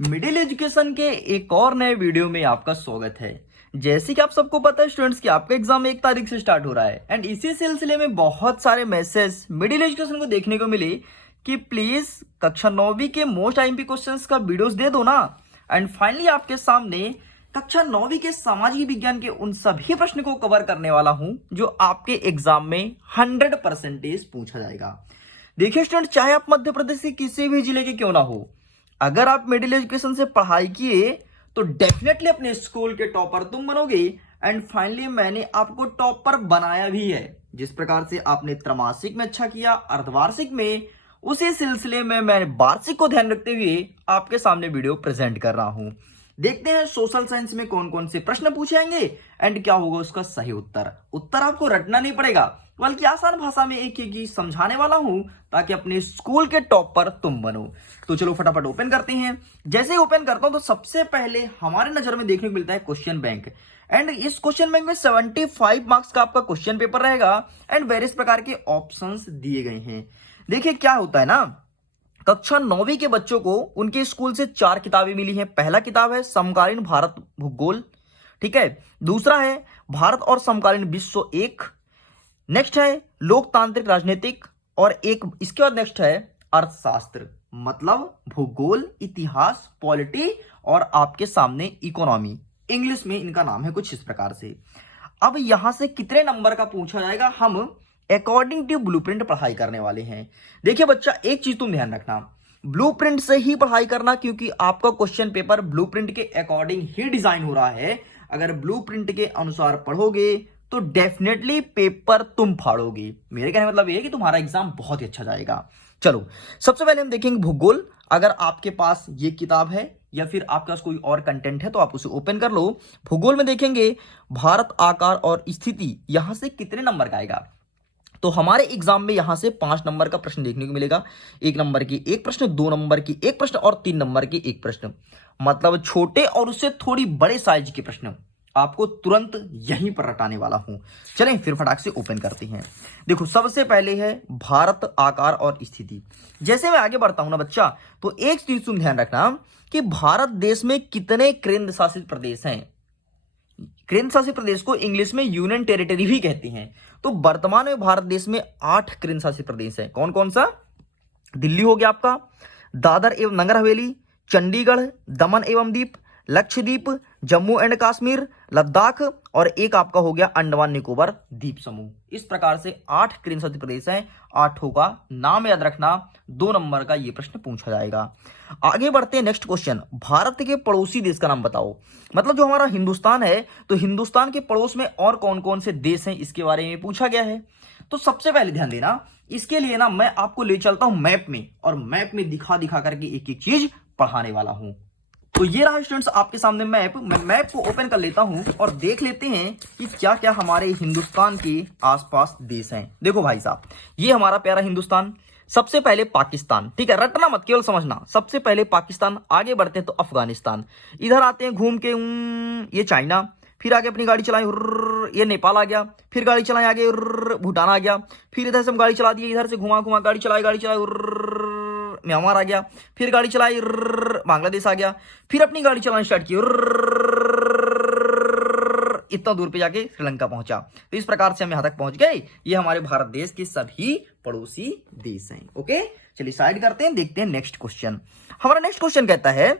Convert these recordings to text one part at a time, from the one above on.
Middle education के एक और नए वीडियो में आपका स्वागत है। जैसे कि आप सबको पता है स्टूडेंट्स कि आपका एग्जाम 1 तारीख से स्टार्ट हो रहा है एंड इसी सिलसिले में बहुत सारे मैसेज मिडिल एजुकेशन को देखने को मिले कि प्लीज कक्षा 9वीं के मोस्ट आईएमपी क्वेश्चंस का वीडियोस दे दो ना। एंड फाइनली आपके सामने कक्षा 9वीं के सामाजिक विज्ञान के उन सभी प्रश्न को कवर करने वाला हूं जो आपके एग्जाम में 100% पूछा जाएगा। देखिए स्टूडेंट, चाहे आप मध्य प्रदेश के किसी भी जिले के क्यों ना हो, अगर आप मिडिल एजुकेशन से पढ़ाई किए तो डेफिनेटली अपने स्कूल के टॉपर तुम बनोगे। एंड फाइनली मैंने आपको टॉपर बनाया भी है। जिस प्रकार से आपने त्रैमासिक में अच्छा किया, अर्धवार्षिक में, उसी सिलसिले में मैं वार्षिक को ध्यान रखते हुए आपके सामने वीडियो प्रेजेंट कर रहा हूं। देखते हैं सोशल साइंस में कौन कौन से प्रश्न पूछे जाएंगे एंड क्या होगा उसका सही उत्तर आपको रटना नहीं पड़ेगा, बल्कि आसान भाषा में एक एक समझाने वाला हूं ताकि अपने स्कूल के टॉप पर तुम बनो। तो चलो फटाफट ओपन करते हैं। जैसे ही ओपन करता हूं तो सबसे पहले हमारे नजर में देखने को मिलता है क्वेश्चन बैंक। एंड इस क्वेश्चन बैंक में 75 मार्क्स का आपका क्वेश्चन पेपर रहेगा एंड वेरियस प्रकार के ऑप्शंस दिए गए हैं। देखिए क्या होता है ना, कक्षा 9वीं के बच्चों को उनके स्कूल से 4 किताबें मिली हैं। पहला किताब है समकालीन भारत भूगोल, ठीक है। दूसरा है भारत और समकालीन विश्व 1। नेक्स्ट है लोकतांत्रिक राजनीतिक, और एक इसके बाद नेक्स्ट है अर्थशास्त्र, मतलब भूगोल, इतिहास, पॉलिटी और आपके सामने इकोनॉमी। इंग्लिश में इनका नाम है कुछ इस प्रकार से। अब यहां से कितने नंबर का पूछा जाएगा, हम अकॉर्डिंग टू ब्लूप्रिंट पढ़ाई करने वाले हैं। देखिए बच्चा, एक चीज तुम ध्यान रखना, ब्लूप्रिंट से ही पढ़ाई करना, क्योंकि आपका क्वेश्चन पेपर ब्लूप्रिंट के अकॉर्डिंग ही डिजाइन हो रहा है। अगर ब्लूप्रिंट के अनुसार पढ़ोगे तो डेफिनेटली पेपर तुम फाड़ोगे। मेरे कहने मतलब ये है कि तुम्हारा एग्जाम बहुत ही अच्छा जाएगा। चलो सबसे पहले हम देखेंगे भूगोल। अगर आपके पास ये किताब है या फिर आपके पास कोई और कंटेंट है तो आप उसे ओपन कर लो। भूगोल में देखेंगे भारत, आकार और स्थिति, यहां से कितने नंबर का आएगा। तो हमारे एग्जाम में यहां से 5 नंबर का प्रश्न देखने को मिलेगा। 1 नंबर की एक प्रश्न, 2 नंबर की एक प्रश्न और 3 नंबर की एक प्रश्न, मतलब छोटे और उससे थोड़ी बड़े साइज के प्रश्न आपको तुरंत यहीं पर रटाने वाला हूं। चलें फिर फटाक से ओपन करते हैं। देखो सबसे पहले है भारत, आकार और स्थिति। जैसे मैं आगे बढ़ता हूं ना बच्चा, तो एक चीज तुम ध्यान रखना कि भारत देश में कितने केंद्र शासित प्रदेश हैं। केंद्र शासित प्रदेश को इंग्लिश में यूनियन टेरिटरी भी कहते हैं। तो वर्तमान में भारत देश में 8 केंद्र शासित प्रदेश है। कौन कौन सा? दिल्ली हो गया आपका, दादर एवं नगर हवेली, चंडीगढ़, दमन एवं दीप, लक्षद्वीप, जम्मू एंड कश्मीर, लद्दाख और एक आपका हो गया अंडमान निकोबार द्वीप समूह। इस प्रकार से 8 केंद्र शासित प्रदेश हैं। 8 का नाम याद रखना, 2 नंबर का ये प्रश्न पूछा जाएगा। आगे बढ़ते हैं नेक्स्ट क्वेश्चन, भारत के पड़ोसी देश का नाम बताओ। मतलब जो हमारा हिंदुस्तान है, तो हिंदुस्तान के पड़ोस में और कौन कौन से देश हैं इसके बारे में पूछा गया है। तो सबसे पहले ध्यान देना, इसके लिए ना मैं आपको ले चलता हूं मैप में, और मैप में दिखा दिखा करके एक एक चीज पढ़ाने वाला हूं। तो ये रहा स्टूडेंट्स आपके सामने मैप। मैं मैप को ओपन कर लेता हूं और देख लेते हैं कि क्या क्या हमारे हिंदुस्तान के आसपास देश हैं। देखो भाई साहब, ये हमारा प्यारा हिंदुस्तान। सबसे पहले पाकिस्तान, ठीक है, रटना मत, केवल समझना। सबसे पहले पाकिस्तान, आगे बढ़ते हैं तो अफगानिस्तान, इधर आते हैं घूम के ये चाइना, फिर आगे अपनी गाड़ी चलाई ये नेपाल आ गया, फिर गाड़ी चलाई आगे भूटान आ गया, फिर इधर से हम गाड़ी चला दिए, इधर से घुमा घुमा गाड़ी चलाई म्यांमार आ गया, फिर गाड़ी चलाई बांग्लादेश आ गया, फिर अपनी गाड़ी चलाना स्टार्ट की, इतना दूर पे जाके श्रीलंका पहुंचा। तो इस प्रकार से हम यहां तक पहुंच गए। ये हमारे भारत देश के सभी पड़ोसी देश हैं। ओके, चलिए साइड करते हैं, देखते हैं नेक्स्ट क्वेश्चन। हमारा नेक्स्ट क्वेश्चन कहता है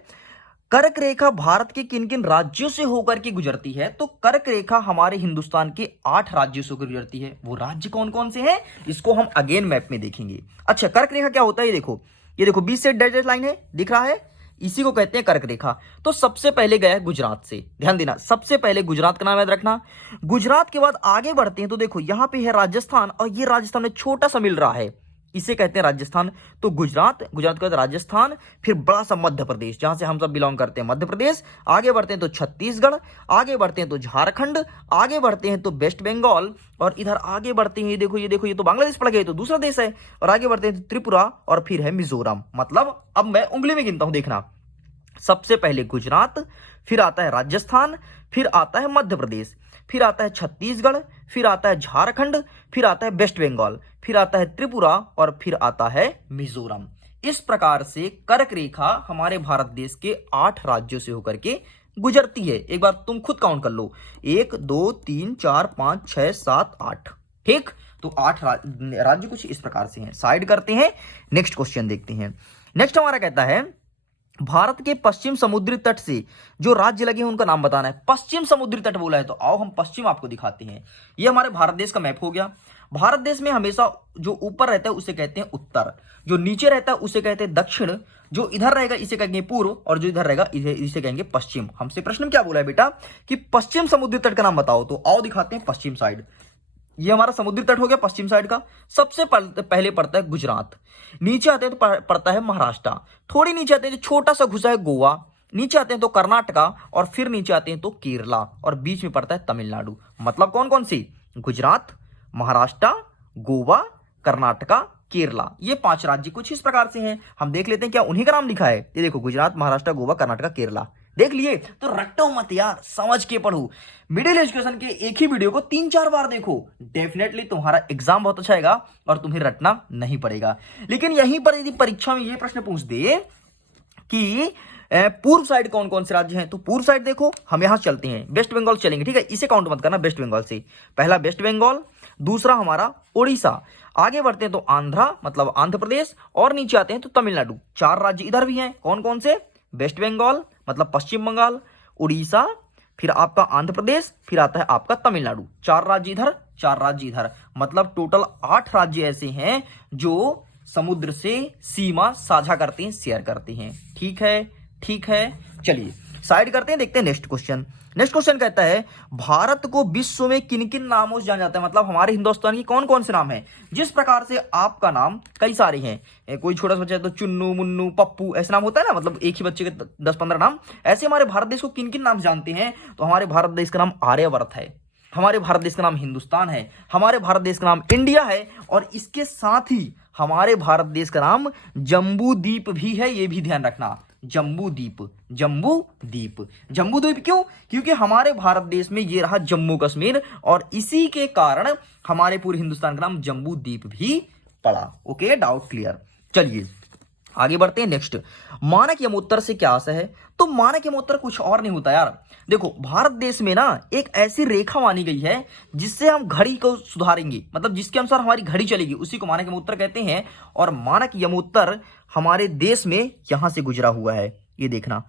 कर्क रेखा भारत के किन किन राज्यों से होकर के गुजरती है। तो कर्क रेखा हमारे हिंदुस्तान के 8 राज्यों से होकर गुजरती है। वो राज्य कौन कौन से हैं इसको हम अगेन मैप में देखेंगे। अच्छा, कर्क रेखा क्या होता है, ये देखो बीच से डैश लाइन है, दिख रहा है, इसी को कहते हैं कर्क रेखा। तो सबसे पहले गया है गुजरात से, ध्यान देना, सबसे पहले गुजरात का नाम याद रखना। गुजरात के बाद आगे बढ़ते हैं तो देखो यहां पे है राजस्थान, और ये राजस्थान में छोटा सा मिल रहा है, इसे कहते हैं राजस्थान। तो गुजरात के बाद राजस्थान, फिर बड़ा सा मध्य प्रदेश जहां से हम सब बिलोंग करते हैं, मध्य प्रदेश। आगे बढ़ते हैं तो छत्तीसगढ़, आगे बढ़ते हैं तो झारखंड, आगे बढ़ते हैं तो वेस्ट बंगाल, और इधर आगे बढ़ते हैं ये देखो ये तो बांग्लादेश पड़ गया, तो दूसरा देश है। और आगे बढ़ते हैं तो त्रिपुरा, और फिर है मिजोरम। मतलब अब मैं उंगली में गिनता हूं, देखना, सबसे पहले गुजरात, फिर आता है राजस्थान, फिर आता है मध्य प्रदेश, फिर आता है छत्तीसगढ़, फिर आता है झारखंड, फिर आता है वेस्ट बंगाल, फिर आता है त्रिपुरा, और फिर आता है मिजोरम। इस प्रकार से कर्क रेखा हमारे भारत देश के 8 राज्यों से होकर के गुजरती है। एक बार तुम खुद काउंट कर लो, 1 2 3 4 5 6 7 8। ठीक, तो 8 राज्य कुछ इस प्रकार से हैं। साइड करते हैं, नेक्स्ट क्वेश्चन देखते हैं। नेक्स्ट हमारा कहता है भारत के पश्चिम समुद्री तट से जो राज्य लगे हैं उनका नाम बताना है। पश्चिम समुद्री तट बोला है तो आओ हम पश्चिम आपको दिखाते हैं। ये हमारे भारत देश का मैप हो गया। भारत देश में हमेशा जो ऊपर रहता है उसे कहते हैं उत्तर, जो नीचे रहता है उसे कहते हैं दक्षिण, जो इधर रहेगा इसे कहेंगे पूर्व, और जो इधर रहेगा इसे कहेंगे पश्चिम। हमसे प्रश्न में क्या बोला है बेटा कि पश्चिम समुद्री तट का नाम बताओ, तो आओ दिखाते हैं पश्चिम साइड। ये हमारा समुद्री तट हो गया पश्चिम साइड का। सबसे पहले पड़ता है गुजरात, नीचे आते हैं तो पड़ता है महाराष्ट्र, थोड़ी नीचे आते हैं तो छोटा सा घुसा है गोवा, नीचे आते हैं तो कर्नाटका, और फिर नीचे आते हैं तो केरला, और बीच में पड़ता है तमिलनाडु। मतलब कौन कौन सी? गुजरात, महाराष्ट्र, गोवा, कर्नाटका, केरला। ये 5 राज्य कुछ इस प्रकार से हैं। हम देख लेते हैं क्या उन्हीं का नाम लिखा है। ये देखो, गुजरात, महाराष्ट्र, गोवा, कर्नाटका, केरला। देख लिए? तो रटो मत यार, समझ के पढ़ो। मिडिल एजुकेशन के एक ही वीडियो को 3-4 बार देखो, डेफिनेटली तुम्हारा एग्जाम बहुत अच्छा आएगा और तुम्हें रटना नहीं पड़ेगा। लेकिन यहीं पर यदि परीक्षा में ये प्रश्न पूछ दे कि पूर्व साइड कौन कौन से राज्य हैं, तो पूर्व साइड देखो, हम यहां चलते हैं, वेस्ट बंगाल चलेंगे। ठीक है, इसे काउंट मत करना, वेस्ट बंगाल से। पहला वेस्ट बंगाल, दूसरा हमारा उड़ीसा, आगे बढ़ते हैं तो आंध्रा मतलब आंध्र प्रदेश, और नीचे आते हैं तो तमिलनाडु। 4 राज्य इधर भी हैं। कौन कौन से? वेस्ट बंगाल मतलब पश्चिम बंगाल, उड़ीसा, फिर आपका आंध्र प्रदेश, फिर आता है आपका तमिलनाडु। 4 राज्य इधर, 4 राज्य इधर, मतलब टोटल 8 राज्य ऐसे हैं जो समुद्र से सीमा साझा करते हैं, शेयर करते हैं। ठीक है, ठीक है, चलिए साइड करते हैं, देखते हैं नेक्स्ट क्वेश्चन। नेक्स्ट क्वेश्चन कहता है भारत को विश्व में किन किन नामों से जाना जाता है, मतलब हमारे हिंदुस्तान की कौन कौन से नाम हैं। जिस प्रकार से आपका नाम कई सारे हैं, कोई छोटा सा बच्चा है तो चुन्नू, मुन्नू, पप्पू, ऐसे नाम होता है ना, मतलब एक ही बच्चे के 10-15 नाम। ऐसे हमारे भारत देश को किन किन नाम जानते हैं, तो हमारे भारत देश का नाम आर्यवर्त है, हमारे भारत देश का नाम हिंदुस्तान है, हमारे भारत देश का नाम इंडिया है, और इसके साथ ही हमारे भारत देश का नाम जम्बू द्वीप भी है। ये भी ध्यान रखना, जम्बू द्वीप, जम्बू द्वीप। जम्बू द्वीप क्यों? क्योंकि हमारे भारत देश में ये रहा जम्मू कश्मीर, और इसी के कारण हमारे पूरे हिंदुस्तान का नाम जम्बू द्वीप भी पड़ा। Okay, doubt clear. चलिए आगे बढ़ते हैं। नेक्स्ट, मानक यमोत्तर से क्या आशा है, तो मानक यमोत्तर कुछ और नहीं होता यार। देखो, भारत देश में ना एक ऐसी रेखा मानी गई है जिससे हम घड़ी को सुधारेंगे, मतलब जिसके अनुसार हमारी घड़ी चलेगी, उसी को मानक यमोत्तर कहते हैं। और मानक यमोत्तर हमारे देश में यहां से गुजरा हुआ है। ये देखना,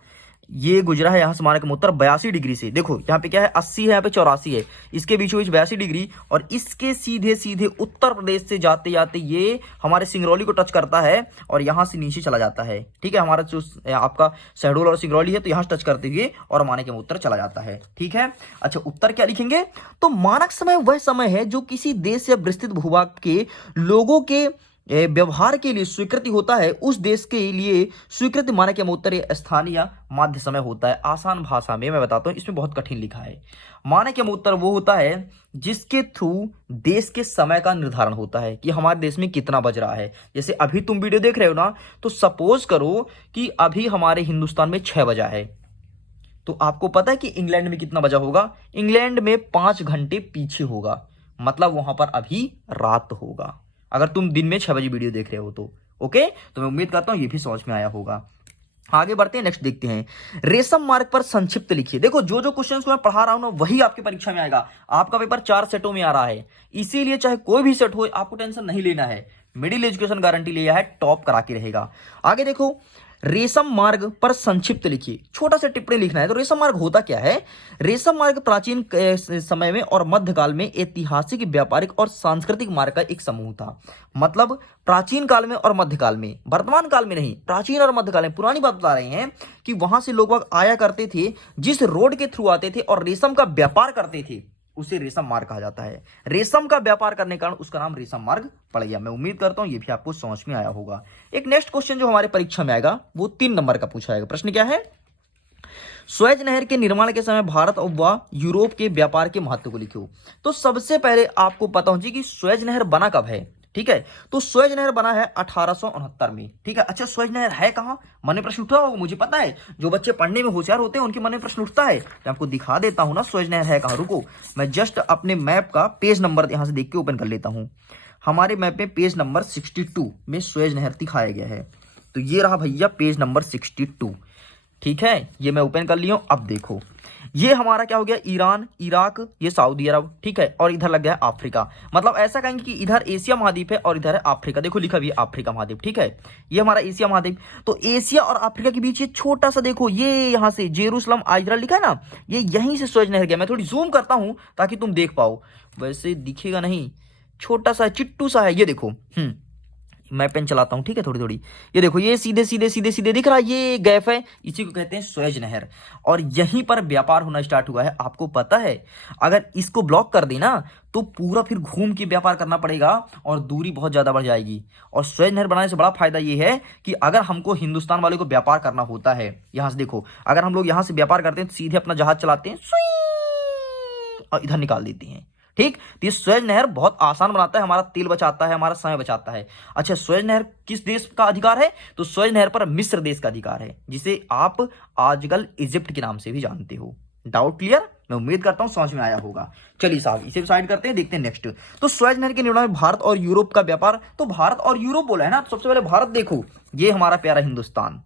ये गुजरा है यहां से मानक यमोत्तर 82 डिग्री से। देखो यहाँ पे क्या है, 80 है, यहाँ पे 84 है, इसके बीचों बीच 82 डिग्री, और इसके सीधे सीधे उत्तर प्रदेश से जाते जाते ये हमारे सिंगरौली को टच करता है और यहां से नीचे चला जाता है। ठीक है, हमारा जो आपका शहडोल और सिंगरौली है तो यहां से टच करते हुए और मानक यमोत्तर चला जाता है। ठीक है, अच्छा उत्तर क्या लिखेंगे, तो मानक समय वह समय है जो किसी देश या विस्तृत भूभाग के लोगों के व्यवहार के लिए स्वीकृति होता है, उस देश के लिए स्वीकृति मानक यमोत्तर स्थानीय माध्य समय होता है। आसान भाषा में मैं बताता हूं, इसमें बहुत कठिन लिखा है। मानक यमोत्तर वो होता है जिसके थ्रू देश के समय का निर्धारण होता है कि हमारे देश में कितना बज रहा है। जैसे अभी तुम वीडियो देख रहे हो ना, तो सपोज करो कि अभी हमारे हिंदुस्तान में 6 बजा है, तो आपको पता है कि इंग्लैंड में कितना बजा होगा, इंग्लैंड में 5 घंटे पीछे होगा, मतलब वहां पर अभी रात होगा, अगर तुम दिन में 6 बजे वीडियो देख रहे हो तो। ओके, तो मैं उम्मीद करता हूं ये भी समझ में आया होगा। आगे बढ़ते हैं, नेक्स्ट देखते हैं। रेशम मार्ग पर संक्षिप्त लिखिए। देखो, जो जो क्वेश्चंस मैं पढ़ा रहा हूं ना वही आपकी परीक्षा में आएगा। आपका पेपर 4 सेटों में आ रहा है, इसीलिए चाहे कोई भी सेट हो आपको टेंशन नहीं लेना है। मिडिल एजुकेशन गारंटी लिया है, टॉप करा के रहेगा। आगे देखो, रेशम मार्ग पर संक्षिप्त लिखिए, छोटा सा टिप्पणी लिखना है। तो रेशम मार्ग होता क्या है? रेशम मार्ग प्राचीन समय में और मध्यकाल में ऐतिहासिक, व्यापारिक और सांस्कृतिक मार्ग का एक समूह था। मतलब प्राचीन काल में और मध्यकाल में, वर्तमान काल में नहीं, प्राचीन और मध्यकाल में, पुरानी बात बता रहे हैं कि वहां से लोग आया करते थे, जिस रोड के थ्रू आते थे और रेशम का व्यापार करते थे उसे रेशम मार्ग कहा जाता है। रेशम का व्यापार करने के कारण उसका नाम रेशम मार्ग पड़ गया। मैं उम्मीद करता हूं ये भी आपको समझ में आया होगा। एक नेक्स्ट क्वेश्चन जो हमारे परीक्षा में आएगा वो 3 नंबर का पूछा जाएगा। प्रश्न क्या है? स्वेज नहर के निर्माण के समय भारत व यूरोप के व्यापार के महत्व को लिखो। तो सबसे पहले आपको पता होना चाहिए कि स्वेज नहर बना कब है। ठीक है, तो स्वेज नहर बना है 1869 में। ठीक है, अच्छा स्वेज नहर है कहां? मन में प्रश्न उठा होगा, मुझे पता है, जो बच्चे पढ़ने में होशियार होते हैं उनके मन में प्रश्न उठता है। मैं आपको दिखा देता हूं ना स्वेज नहर है कहां। रुको, मैं जस्ट अपने मैप का पेज नंबर यहां से देख के ओपन कर लेता हूं। हमारे मैप में पेज नंबर 62 में स्वेज नहर दिखाया गया है। तो ये रहा भैया पेज नंबर 62। ठीक है, ये मैं ओपन कर लिया हूं। अब देखो ये हमारा क्या हो गया, ईरान, इराक, ये सऊदी अरब, ठीक है, और इधर लग गया है अफ्रीका। मतलब ऐसा कहेंगे कि इधर एशिया महाद्वीप है और इधर है अफ्रीका। देखो लिखा भी है अफ्रीका महाद्वीप, ठीक है, ये हमारा एशिया महाद्वीप। तो एशिया और अफ्रीका के बीच ये छोटा सा, देखो ये यहाँ से जेरूसलम इजराइल लिखा है ना, ये यहीं से सुएज नहर गया। मैं थोड़ी जूम करता हूं ताकि तुम देख पाओ, वैसे दिखेगा नहीं, छोटा सा चिट्टू सा है, ये देखो। मैं पेन चलाता हूं, ठीक है, थोड़ी थोड़ी। ये देखो ये सीधे सीधे सीधे सीधे दिख रहा है, ये गैप है, इसी को कहते हैं सुएज नहर। और यहीं पर व्यापार होना स्टार्ट हुआ है। आपको पता है अगर इसको ब्लॉक कर देना तो पूरा फिर घूम के व्यापार करना पड़ेगा और दूरी बहुत ज्यादा बढ़ जाएगी। और सुएज नहर बनाने से बड़ा फायदा ये है कि अगर हमको हिंदुस्तान वाले को व्यापार करना होता है, यहां से देखो, अगर हम लोग यहां से व्यापार करते हैं, सीधे अपना जहाज चलाते हैं और इधर निकाल देते हैं, ठीक। तो ये सुएज नहर बहुत आसान बनाता है, हमारा तेल बचाता है, हमारा समय बचाता है। अच्छा, सुएज नहर किस देश का अधिकार है? तो सुएज नहर पर मिस्र देश का अधिकार है, जिसे आप आजकल इजिप्ट के नाम से भी जानते हो। Doubt clear? मैं उम्मीद करता हूं समझ में आया होगा। चलिए साहब, इसे साइड करते हैं, देखते हैं नेक्स्ट। तो सुएज नहर के निर्माण में भारत और यूरोप का व्यापार, तो भारत और यूरोप बोला है ना, तो सबसे पहले भारत देखो, ये हमारा प्यारा हिंदुस्तान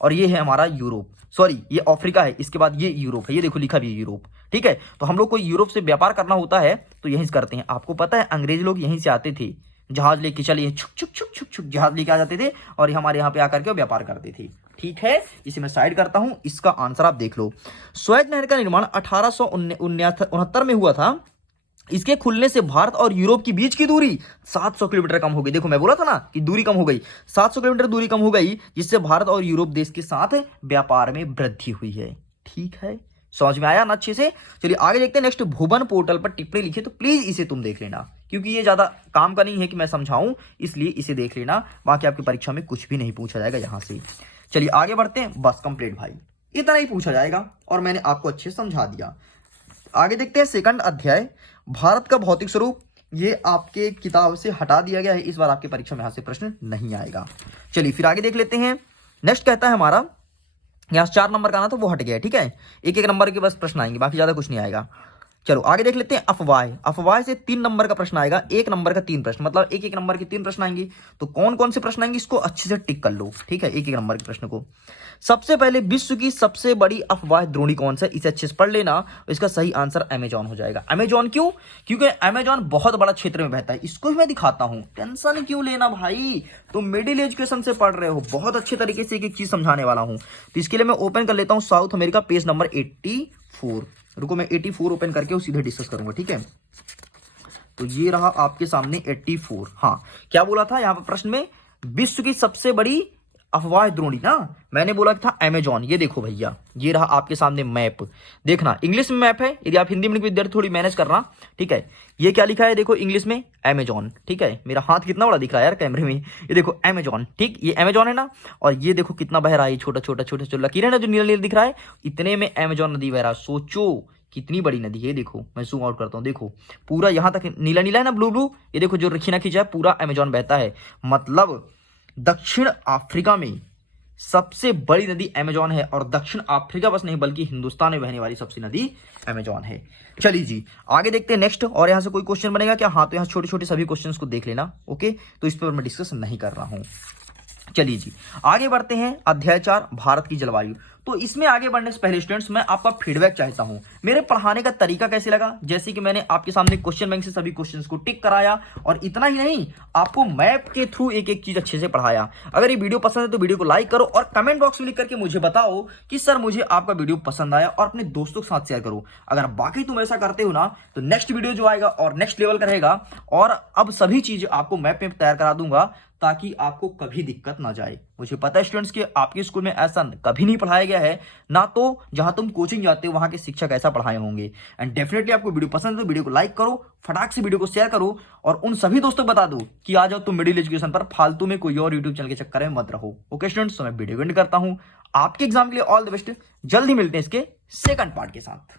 और ये है हमारा यूरोप, सॉरी ये अफ्रीका है, इसके बाद ये यूरोप है, ये देखो लिखा भी है यूरोप, ठीक है। तो हम लोग को यूरोप से व्यापार करना होता है तो यहीं से करते हैं। आपको पता है अंग्रेज लोग यहीं से आते थे, जहाज लेके, चलिए छुक छुक छुक छुक छुक जहाज लेके आ जाते थे और हमारे यहाँ पे आकर के व्यापार करते थे, ठीक है। इसे मैं साइड करता हूं, इसका आंसर आप देख लो। सुएज नहर का निर्माण 1869 में हुआ था। इसके खुलने से भारत और यूरोप के बीच की दूरी 700 किलोमीटर कम हो गई। देखो मैं बोला था ना कि दूरी कम हो गई, 700 किलोमीटर दूरी कम हो गई, जिससे भारत और यूरोप देश के साथ व्यापार में वृद्धि हुई है, ठीक है। समझ में आया ना अच्छे से? चलिए आगे देखते हैं नेक्स्ट। भुवन पोर्टल पर टिप्पणी लिखी, तो प्लीज इसे तुम देख लेना, क्योंकि ये ज्यादा काम का नहीं है कि मैं समझाऊं, इसलिए इसे देख लेना, बाकी आपकी परीक्षा में कुछ भी नहीं पूछा जाएगा यहां से। चलिए आगे बढ़ते हैं, बस कंप्लीट भाई, इतना ही पूछा जाएगा और मैंने आपको अच्छे से समझा दिया। आगे देखते हैं सेकंड अध्याय, भारत का भौतिक स्वरूप। ये आपके किताब से हटा दिया गया है, इस बार आपकी परीक्षा में यहां से प्रश्न नहीं आएगा। चलिए फिर आगे देख लेते हैं। नेक्स्ट कहता है हमारा, यहां 4 नंबर का आना तो वो हट गया है, ठीक है। एक एक नंबर के बस प्रश्न आएंगे, बाकी ज्यादा कुछ नहीं आएगा। चलो आगे देख लेते हैं अफवाह। अफवाह से 3 नंबर का प्रश्न आएगा, 1 नंबर का 3 प्रश्न, मतलब एक एक नंबर के 3 प्रश्न आएंगे। तो कौन कौन से प्रश्न आएंगे इसको अच्छे से टिक कर लो, ठीक है, एक एक नंबर के प्रश्न को। सबसे पहले, विश्व की सबसे बड़ी अफवाह द्रोणी कौन सा? इसे अच्छे से पढ़ लेना, इसका सही आंसर अमेजॉन हो जाएगा। अमेजॉन क्यों? क्योंकि अमेजॉन बहुत बड़ा क्षेत्र में बहता है। इसको भी मैं दिखाता हूं, टेंशन क्यों लेना भाई, तुम मिडिल एजुकेशन से पढ़ रहे हो, बहुत अच्छे तरीके से एक एक चीज समझाने वाला हूं। तो इसके लिए मैं ओपन कर लेता हूं साउथ अमेरिका, पेज नंबर 84। रुको मैं 84 ओपन करके सीधे डिस्कस करूंगा, ठीक है। तो ये रहा आपके सामने 84। हाँ, क्या बोला था यहाँ पर प्रश्न में? विश्व की सबसे बड़ी अफवाह द्रोणी ना, मैंने बोला था अमेजॉन। ये देखो भैया, ये रहा आपके सामने मैप, देखना इंग्लिश में मैप है, यदि आप हिंदी में विद्यार्थी थोड़ी मैनेज करना, ठीक है। ये क्या लिखा है देखो इंग्लिश में, अमेजॉन, ठीक है। मेरा हाथ कितना बड़ा दिख रहा है यार कैमरे में, ये देखो अमेजॉन, ठीक, ये अमेजॉन है ना। और ये देखो कितना बह रहा है, छोटा छोटा छोटा छोटा लकीर है ना जो नीला नीला दिख रहा है, इतने में अमेजॉन नदी बह रहा है। सोचो कितनी बड़ी नदी है। देखो मैं जूम आउट करता हूँ, देखो पूरा यहाँ तक नीला नीला है ना, ब्लू ब्लू, ये देखो जो खींचा खींचा है, पूरा अमेजॉन बहता है। मतलब दक्षिण अफ्रीका में सबसे बड़ी नदी अमेजॉन है, और दक्षिण अफ्रीका बस नहीं बल्कि हिंदुस्तान में बहने वाली सबसे नदी अमेजॉन है। चलिए जी आगे देखते हैं नेक्स्ट। और यहां से कोई क्वेश्चन बनेगा क्या? हाँ, तो यहां छोटे छोटे सभी क्वेश्चंस को देख लेना, ओके। तो इस पर मैं डिस्कस नहीं कर रहा हूं। चलिए जी आगे बढ़ते हैं, अध्याय 4, भारत की जलवायु। तो इसमें आगे बढ़ने से पहले स्टूडेंट्स मैं आपका फीडबैक चाहता हूं, मेरे पढ़ाने का तरीका कैसे लगा। जैसे कि मैंने आपके सामने क्वेश्चन बैंक से सभी क्वेश्चंस को टिक कराया, और इतना ही नहीं, आपको मैप के थ्रू एक एक चीज अच्छे से पढ़ाया। अगर ये वीडियो पसंद है तो वीडियो को लाइक करो और कमेंट बॉक्स में लिख करके मुझे बताओ कि सर मुझे आपका वीडियो पसंद आया, और अपने दोस्तों के साथ शेयर करो। अगर बाकी तुम ऐसा करते हो ना, तो नेक्स्ट वीडियो जो आएगा और नेक्स्ट लेवल का रहेगा, और अब सभी चीज आपको मैप में तैयार करा दूंगा, ताकि आपको कभी दिक्कत ना जाए। मुझे पता है स्टूडेंट्स कि आपके स्कूल में ऐसा कभी नहीं पढ़ाया गया है, ना तो जहां तुम कोचिंग जाते हो वहां के शिक्षक ऐसा पढ़ाए होंगे। एंड डेफिनेटली आपको वीडियो पसंद है तो वीडियो को लाइक करो, फटाक से वीडियो को शेयर करो, और उन सभी दोस्तों को बता दो कि आ जाओ तुम मिडिल एजुकेशन पर, फालतू में कोई और यूट्यूब चैनल के चक्कर में मत रहो। ओके स्टूडेंट्स, तो मैं वीडियो एंड करता हूं। आपके एग्जाम के लिए ऑल द बेस्ट, जल्दी मिलते हैं इसके सेकंड पार्ट के साथ।